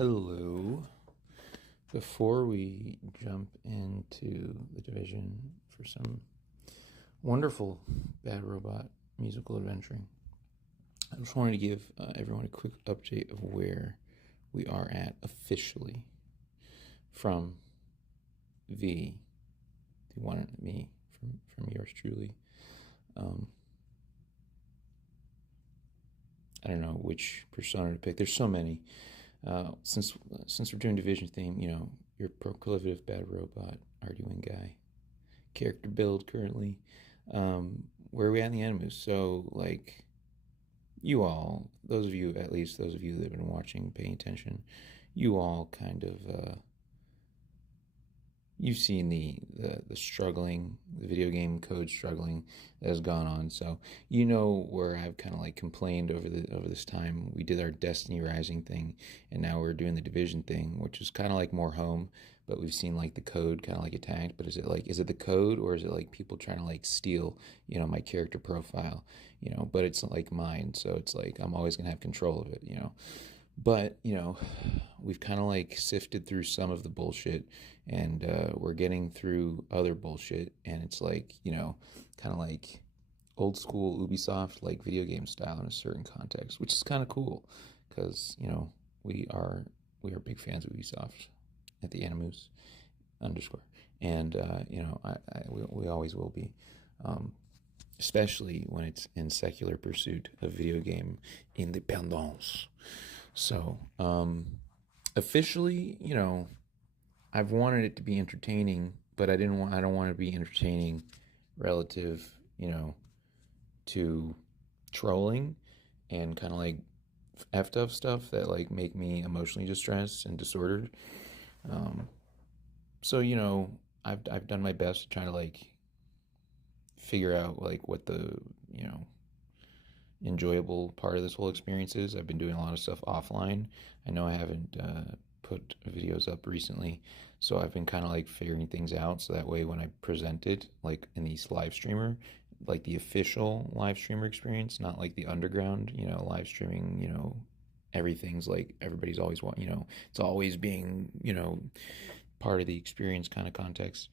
Hello. Before we jump into the division for some wonderful Bad Robot musical adventuring, I just wanted to give everyone a quick update of where we are at officially from the one and me, from yours truly. I don't know which persona to pick. There's so many. Since we're doing division theme, you're Proclivative Bad Robot, Arduin guy. Character build currently. Where are we at in the Animus? So, like, you all, at least those of you that have been watching, paying attention, you all kind of, you've seen the struggling, the video game code struggling that has gone on. So you know where I've kind of like complained over this time. We did our Destiny Rising thing, and now we're doing the Division thing, which is kind of like more home. But we've seen like the code kind of like attacked. But is it the code, or is it like people trying to like steal my character profile? But it's like mine, so it's like I'm always gonna have control of it. But, we've kind of like sifted through some of the bullshit, and we're getting through other bullshit. And it's like, kind of like old school Ubisoft, like video game style in a certain context, which is kind of cool because, we are big fans of Ubisoft at the Animus underscore. And, we always will be. Especially when it's in secular pursuit of video game independence. So, officially, I've wanted it to be entertaining, but I don't want it to be entertaining relative, to trolling and kind of like effed up stuff that like make me emotionally distressed and disordered. So, I've done my best to try to like figure out like what the, enjoyable part of this whole experience is. I've been doing a lot of stuff offline. I know I haven't put videos up recently, so I've been kind of like figuring things out, so that way when I present it like in these live streamer, like the official live streamer experience, not like the underground, live streaming, everything's like everybody's always it's always being, part of the experience kind of context.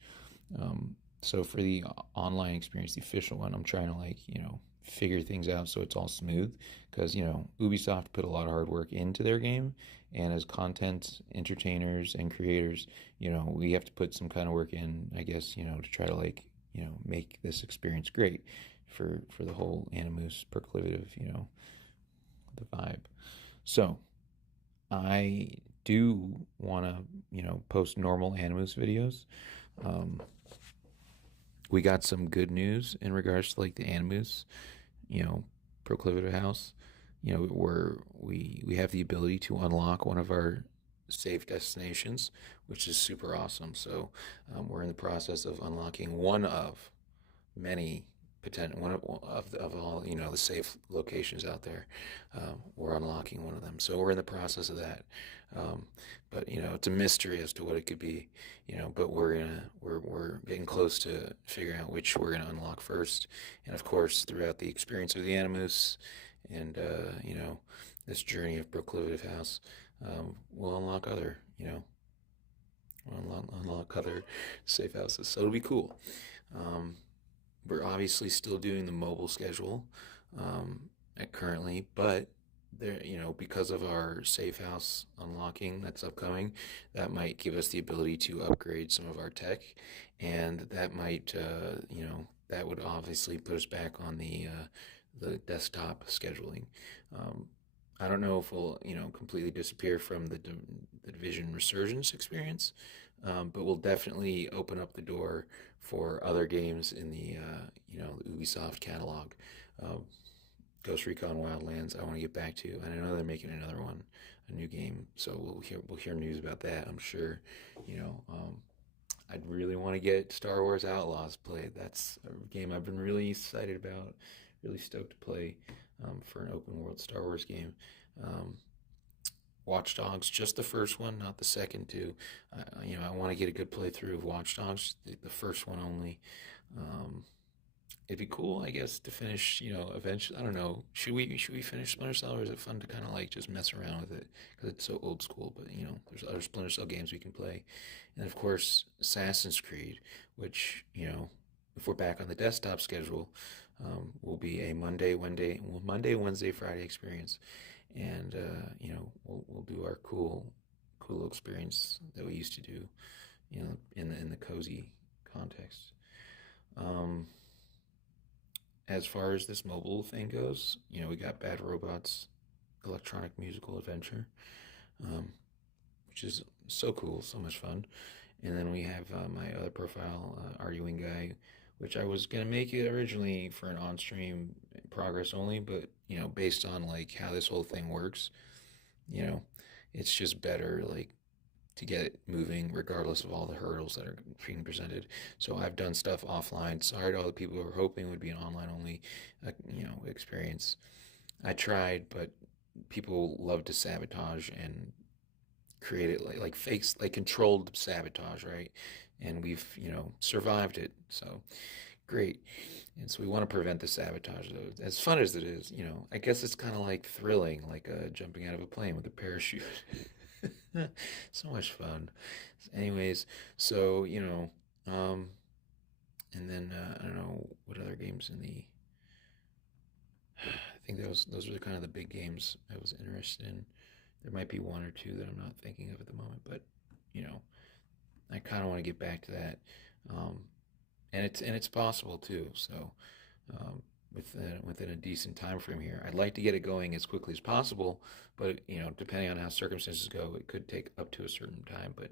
So for the online experience, the official one, I'm trying to like, figure things out so it's all smooth, because, Ubisoft put a lot of hard work into their game, and as content entertainers and creators, we have to put some kind of work in, I guess, to try to like, make this experience great for the whole Animus Proclivative, the vibe. So I do want to, post normal Animus videos. We got some good news in regards to like the Animus, Proclivative House. Where we have the ability to unlock one of our safe destinations, which is super awesome. So we're in the process of unlocking one of many potential, of all the safe locations out there. We're unlocking one of them, so we're in the process of that. But it's a mystery as to what it could be. But we're getting close to figuring out which we're gonna unlock first. And of course, throughout the experience of the Animus and this journey of Proclivative House, we'll unlock other unlock other safe houses. So it'll be cool. We're obviously still doing the mobile schedule currently, but there, because of our safe house unlocking that's upcoming, that might give us the ability to upgrade some of our tech, and that might, that would obviously put us back on the desktop scheduling. I don't know if we'll, completely disappear from the Division Resurgence experience, but we'll definitely open up the door for other games in the, the Ubisoft catalog. Ghost Recon Wildlands, I want to get back to, and I know they're making another one, a new game, so we'll hear news about that, I'm sure. I'd really want to get Star Wars Outlaws played. That's a game I've been really excited about, really stoked to play, for an open world Star Wars game. Watch Dogs, just the first one, not the second two. I want to get a good playthrough of Watch Dogs, the first one only. it'd be cool, I guess, to finish, eventually. I don't know. Should we finish Splinter Cell, or is it fun to kind of like just mess around with it because it's so old school? But there's other Splinter Cell games we can play, and of course Assassin's Creed, which if we're back on the desktop schedule, will be a Monday, Wednesday, Friday experience, and we'll do our cool experience that we used to do, in the cozy context. Um, as far as this mobile thing goes, we got Bad Robots Electronic Musical Adventure, um, which is so cool, so much fun. And then we have my other profile, Arguing Guy, which I was gonna make it originally for an on-stream progress only, but based on like how this whole thing works, you know, it's just better like to get it moving regardless of all the hurdles that are being presented. So I've done stuff offline. Sorry to all the people who were hoping it would be an online only, experience. I tried, but people love to sabotage and create it like fakes, like controlled sabotage, right? And we've survived it, so great. And so we want to prevent the sabotage, though. As fun as it is, I guess it's kind of like thrilling, like jumping out of a plane with a parachute. So much fun. Anyways, so and then I don't know what other games in the. I think those are the kind of the big games I was interested in. There might be one or two that I'm not thinking of at the moment, but you know, I kind of want to get back to that, um, and it's possible too. So, within a decent time frame here, I'd like to get it going as quickly as possible. But depending on how circumstances go, it could take up to a certain time. But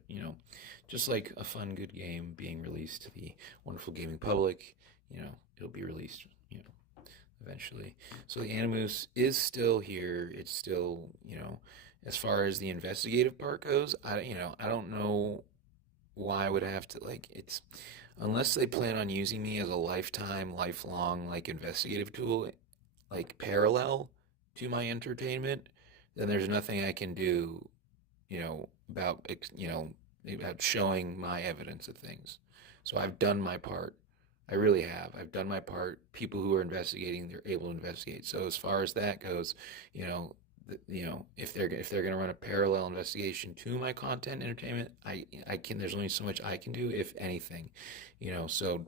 just like a fun, good game being released to the wonderful gaming public, it'll be released. Eventually. So the Animus is still here. It's still, as far as the investigative part goes, I don't know why I would have to like it's unless they plan on using me as a lifelong like investigative tool, like parallel to my entertainment, then there's nothing I can do, about showing my evidence of things. So I've done my part. I really have. I've done my part. People who are investigating, they're able to investigate. So as far as that goes, you know, if they're going to run a parallel investigation to my content entertainment, I can. There's only so much I can do, if anything, So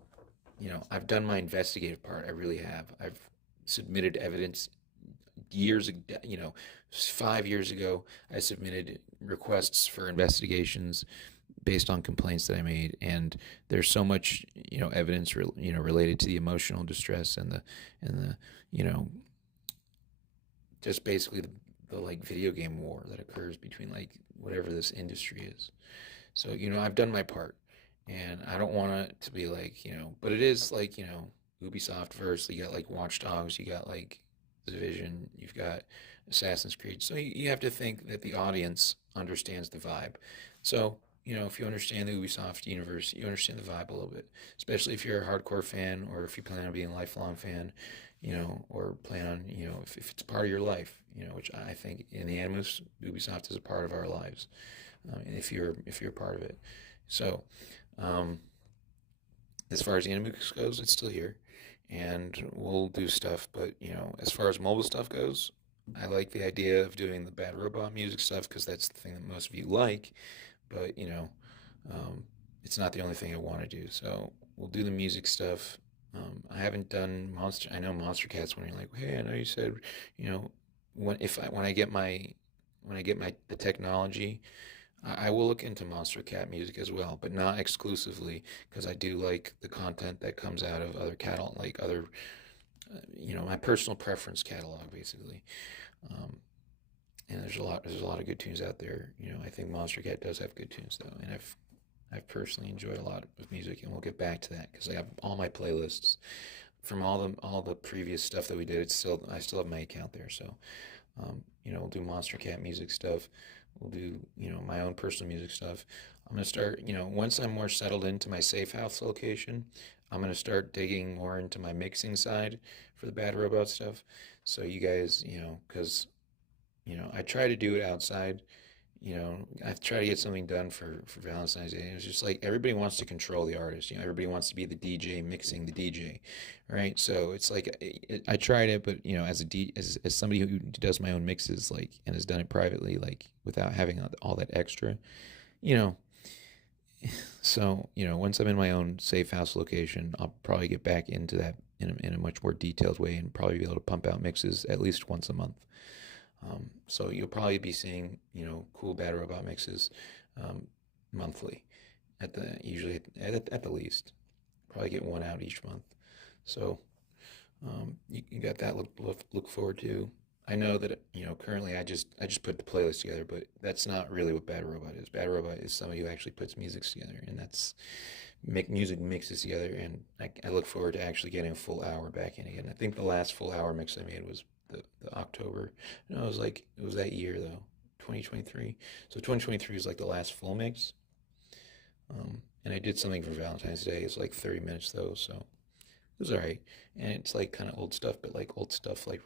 I've done my investigative part. I really have. I've submitted evidence years, 5 years ago. I submitted requests for investigations based on complaints that I made, and there's so much evidence related to the emotional distress and the you know just basically the like video game war that occurs between like whatever this industry is. So I've done my part, and I don't want it to be like but it is like Ubisoft verse. You got like Watch Dogs, you got like The Division, you've got Assassin's Creed. So you have to think that the audience understands the vibe. So if you understand the Ubisoft universe, you understand the vibe a little bit, especially if you're a hardcore fan or if you plan on being a lifelong fan, or plan on, if it's part of your life, which I think in the Animus, Ubisoft is a part of our lives, and if you're part of it. So, um, as far as the Animus goes, it's still here, and we'll do stuff. But as far as mobile stuff goes, I like the idea of doing the Bad Robot music stuff because that's the thing that most of you like. But um, it's not the only thing I want to do. So we'll do the music stuff. I haven't done Monster. I know Monster Cats. When you're like, hey, I know you said, when I get my the technology, I will look into Monster Cat music as well, but not exclusively because I do like the content that comes out of other catalog, like other, my personal preference catalog, basically. Um, and there's a lot of good tunes out there. I think Monster Cat does have good tunes though, and I've personally enjoyed a lot of music, and we'll get back to that because I have all my playlists from all the previous stuff that we did. I still have my account there, so we'll do Monster Cat music stuff. We'll do my own personal music stuff. I'm gonna start once I'm more settled into my safe house location. I'm gonna start digging more into my mixing side for the Bad Robot stuff. So you guys, because I try to do it outside, I try to get something done for Valentine's Day. It's just like everybody wants to control the artist. Everybody wants to be the DJ mixing the DJ, right? So it's like I tried it, but as as somebody who does my own mixes, like, and has done it privately, like without having all that extra, you know. So once I'm in my own safe house location, I'll probably get back into that in a much more detailed way, and probably be able to pump out mixes at least once a month. So you'll probably be seeing, cool Bad Robot mixes um, monthly usually at the least. Probably get one out each month. So you got that look forward to. I know that currently I just put the playlist together, but that's not really what Bad Robot is. Bad Robot is somebody who actually puts music together, and that's make music mixes together. And I look forward to actually getting a full hour back in again. I think the last full hour mix I made was the October. No, it was that year though, 2023. So 2023 was like the last full mix. And I did something for Valentine's Day. It's like 30 minutes though, so it was all right. And it's like kind of old stuff, but like old stuff like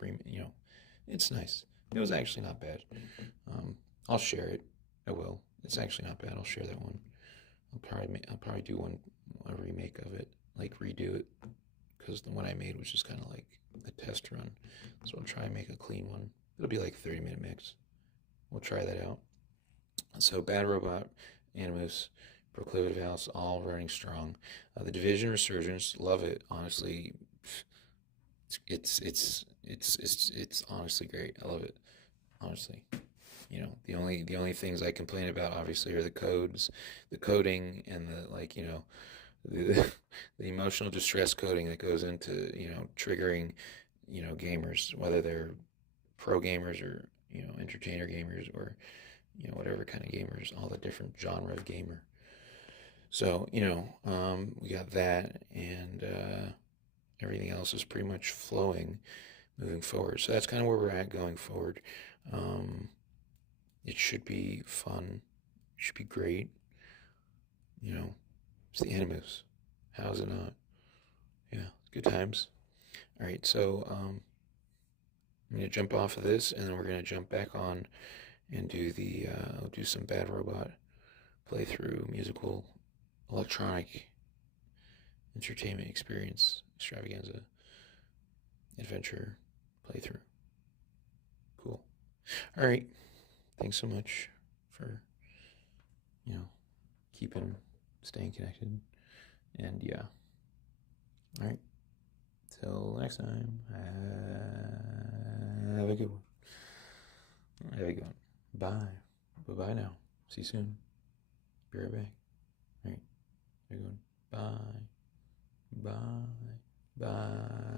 it's nice. It was actually not bad. I'll share it. I will. It's actually not bad. I'll share that one. I'll probably do a remake of it, like redo it, because the one I made was just kind of like a test run. So I'll try and make a clean one. It'll be like 30-minute mix. We'll try that out. So Bad Robot, Animus, Proclivitive House, all running strong. The Division Resurgence, love it. Honestly, it's honestly great. I love it. Honestly, the only things I complain about obviously are the codes, the coding, and the like. The the emotional distress coding that goes into triggering gamers, whether they're pro gamers or entertainer gamers, or whatever kind of gamers, all the different genre of gamer. So we got that, and everything else is pretty much flowing moving forward. So that's kind of where we're at going forward. Um, it should be fun. It should be great. It's the Animus. How's it not? Yeah, good times. All right, so I'm gonna jump off of this, and then we're gonna jump back on and do some Bad Robot playthrough, musical, electronic entertainment experience, extravaganza, adventure playthrough. Cool. All right. Thanks so much for you know staying connected, and yeah. All right. Till next time. Have a good one. Have a good one. Bye. Bye bye now. See you soon. Be right back. All right. Have a good one. Bye. Bye. Bye.